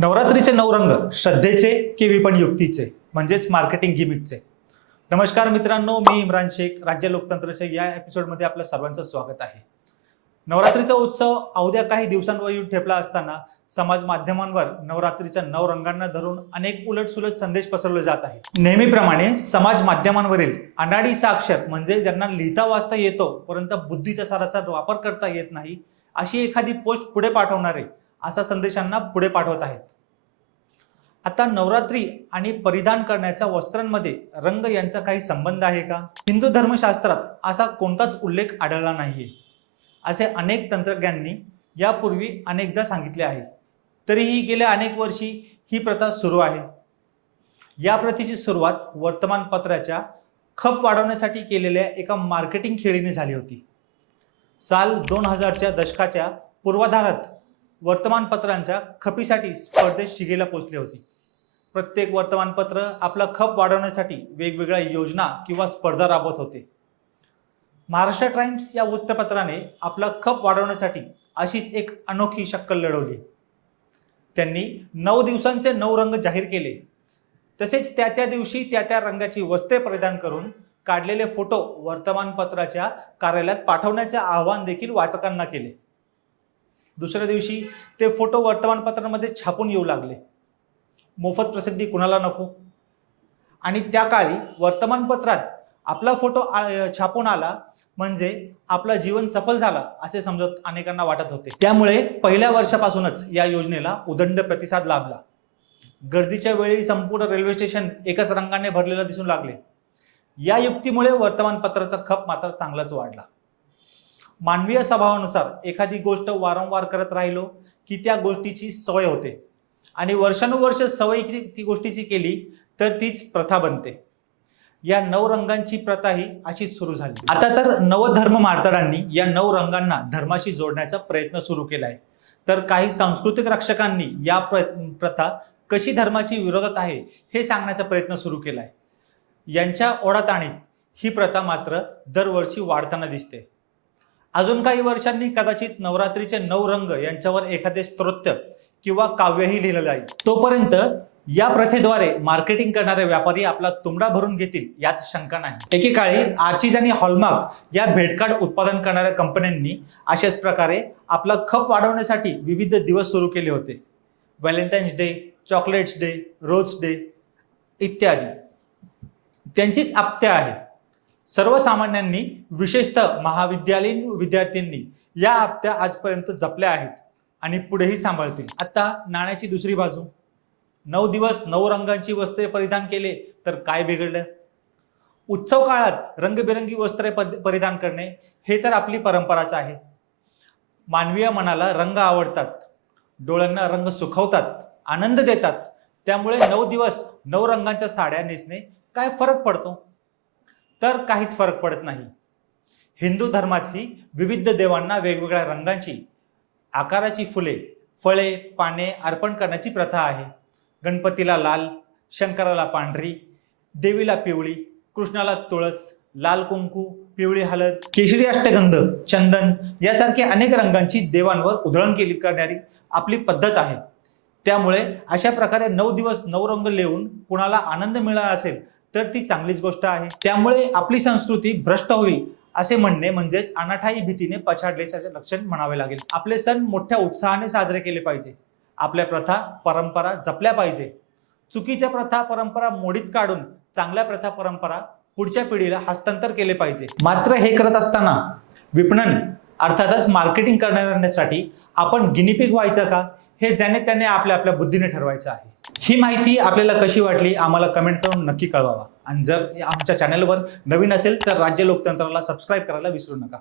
नवरात्रीचे 9 रंग श्रद्धेचे की विपण युक्तीचे म्हणजेच मार्केटिंग गिमिकचे। नमस्कार मित्रांनो, मी इम्रान शेख। राज्य लोकतंत्राच्या या एपिसोडमध्ये आपलं सर्वांचं स्वागत आहे। नवरात्रीचा उत्सव अवघ्या काही दिवसांवर येऊन ठेपला असताना समाज माध्यमांवर नवरात्रीच्या 9 रंगांना धरून अनेक उलटसुलट संदेश पसरवले जात आहेत। नेहमीप्रमाणे समाज माध्यमांवरील अनाडी साक्षर म्हणजे ज्यांना लिहिता वाचता येतो परंतु बुद्धीचा सारासार वापर करता येत नाही अशी एखादी पोस्ट पुढे पाठवणारे असा संदेशांना पुढे पाठवत आहेत। आता नवरात्री आणि परिधान करण्याच्या वस्त्रांमध्ये रंग यांचा काही संबंध आहे का? हिंदू धर्मशास्त्रात असा कोणताच उल्लेख आढळला नाहीये असे अनेक तंत्रज्ञांनी यापूर्वी अनेकदा सांगितले आहे। तरीही गेल्या अनेक वर्षी ही प्रथा सुरू आहे। या प्रथेची सुरुवात वर्तमानपत्राच्या खप वाढवण्यासाठी केलेल्या एका मार्केटिंग खेळीने झाली होती। साल 2000च्या दशकाच्या पूर्वाधारात वर्तमानपत्रांच्या खपीसाठी स्पर्धेत शिगेला पोहोचले होते। प्रत्येक वर्तमानपत्र आपला खप वाढवण्यासाठी वेगवेगळ्या योजना किंवा स्पर्धा राबवत होते। महाराष्ट्र टाइम्स या वृत्तपत्राने आपला खप वाढवण्यासाठी अशीच एक अनोखी शक्कल लढवली। त्यांनी 9 दिवसांचे 9 रंग जाहीर केले। तसेच त्या दिवशी त्या रंगाची वस्त्रे परिधान करून काढलेले फोटो वर्तमानपत्राच्या कार्यालयात पाठवण्याचे आवाहन देखील वाचकांना केले। दुसऱ्या दिवशी ते फोटो वर्तमानपत्रांमध्ये छापून येऊ लागले। मोफत प्रसिद्धी कुणाला नको आणि त्या काळी वर्तमानपत्रात आपला फोटो छापून आला म्हणजे आपलं जीवन सफल झाला असे समजत अनेकांना वाटत होते। त्यामुळे पहिल्या वर्षापासूनच या योजनेला उदंड प्रतिसाद लाभला। गर्दीच्या वेळी संपूर्ण रेल्वे स्टेशन एकाच रंगाने भरलेलं दिसून लागले। या युक्तीमुळे वर्तमानपत्राचा खप मात्र चांगलाच वाढला। मानवीय स्वभावानुसार एखादी गोष्ट वारंवार करत राहिलो की त्या गोष्टीची सवय होते आणि वर्षानुवर्ष सवय ती गोष्टीची केली तर तीच प्रथा बनते। या 9 रंगांची प्रथा ही अशीच सुरू झाली। आता तर नवधर्म मार्तडांनी या 9 रंगांना धर्माशी जोडण्याचा प्रयत्न सुरू केलाय, तर काही सांस्कृतिक रक्षकांनी या प्रथा कशी धर्माची विरोधात आहे हे सांगण्याचा प्रयत्न सुरू केलाय। यांच्या ओढाताणीत ही प्रथा मात्र दरवर्षी वाढताना दिसते। अजून काही वर्षांनी कदाचित नवरात्रीचे 9 रंग यांच्यावर एखादे स्तोत्र किंवा काव्यही लिहिलं जाईल। तोपर्यंत या प्रथेद्वारे मार्केटिंग करणारे व्यापारी आपला तुंबडा भरून घेतील यात शंका नाही। एकेकाळी आर्चीज आणि हॉलमार्क या भेटकार्ड उत्पादन करणाऱ्या कंपन्यांनी अशाच प्रकारे आपला खप वाढवण्यासाठी विविध दिवस सुरू केले होते। Valentine's day, chocolates day, rose day इत्यादी त्यांचीच आप्त्या आहे। सर्वसामान्यांनी विशेषतः महाविद्यालयीन विद्यार्थ्यांनी या आप्त्या आजपर्यंत जपल्या आहेत आणि पुढेही सांभाळतील। आता नाण्याची दुसरी बाजू, 9 दिवस 9 रंगांची वस्त्रे परिधान केले तर काय बिघडलं? उत्सव काळात रंगबिरंगी वस्त्रे परिधान करणे हे तर आपली परंपराच आहे। मानवीय मनाला रंग आवडतात, डोळ्यांना रंग सुखवतात, आनंद देतात। त्यामुळे 9 दिवस 9 रंगांच्या साड्या नेसणे काय फरक पडतो? तर काहीच फरक पडत नाही। हिंदू धर्मातही विविध देवांना वेगवेगळ्या रंगांची आकाराची फुले, फळे, पाने अर्पण करण्याची प्रथा आहे। गणपतीला लाल, शंकराला पांढरी, देवीला पिवळी, कृष्णाला तुळस, लाल कुंकू, पिवळी हळद, केशरी अष्टगंध, चंदन यासारखे अनेक रंगांची देवांवर उधळण करणारी आपली पद्धत आहे। त्यामुळे अशा प्रकारे 9 दिवस 9 रंग लिहून कुणाला आनंद मिळाला असेल तर ती चांगलीच गोष्ट आहे। त्यामुळे आपली संस्कृती भ्रष्ट होईल असे म्हणणे म्हणजेच अनाठाई भीतीने पछाडल्याचे लक्षण म्हणावे लागेल। आपले सण मोठ्या उत्साहाने साजरे केले पाहिजे। आपल्या प्रथा परंपरा जपल्या पाहिजे। चुकीच्या प्रथा परंपरा मोडीत काढून चांगल्या प्रथा परंपरा पुढच्या पिढीला हस्तांतर केले पाहिजे। मात्र हे करत असताना विपणन अर्थातच मार्केटिंग करण्यासाठी आपण गिनीपिग व्हायचं का हे ज्याने त्याने आपल्या बुद्धीने ठरवायचं आहे। ही माहिती आपल्याला कशी वाटली आम्हाला कमेंट करून नक्की कळवा आणि जर आमच्या चॅनलवर नवीन असेल तर राज्य लोकतंत्राला सबस्क्राईब करायला विसरू नका।